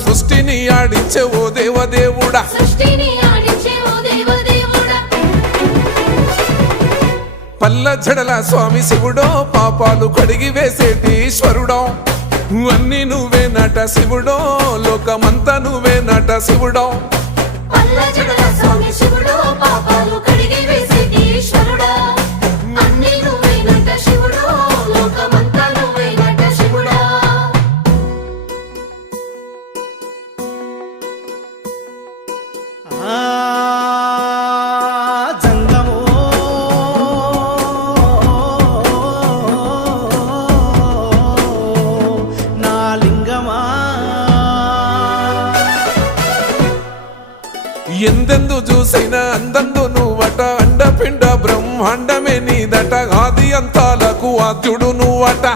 సృష్టిని ఆడించే ఓ దేవదేవుడా పల్ల జడల స్వామి శివుడో పాపాలు కడిగి వేసేటి ఈశ్వరుడో అన్ని నువ్వే నట శివుడో లోకమంతా నువ్వే నట శివుడో పల్ల జడల స్వామి శివుడో పాపాలు కడిగి వేసేటి ఈశ్వరుడా అన్ని నువ్వే నట శివుడో లోకమంతా నువ్వే నట శివుడా ఎందెందు చూసిన అందందు నువ్వట అండపిండ బ్రహ్మాండమే నీదట ఆది అంతాలకు ఆద్యుడు నువ్వట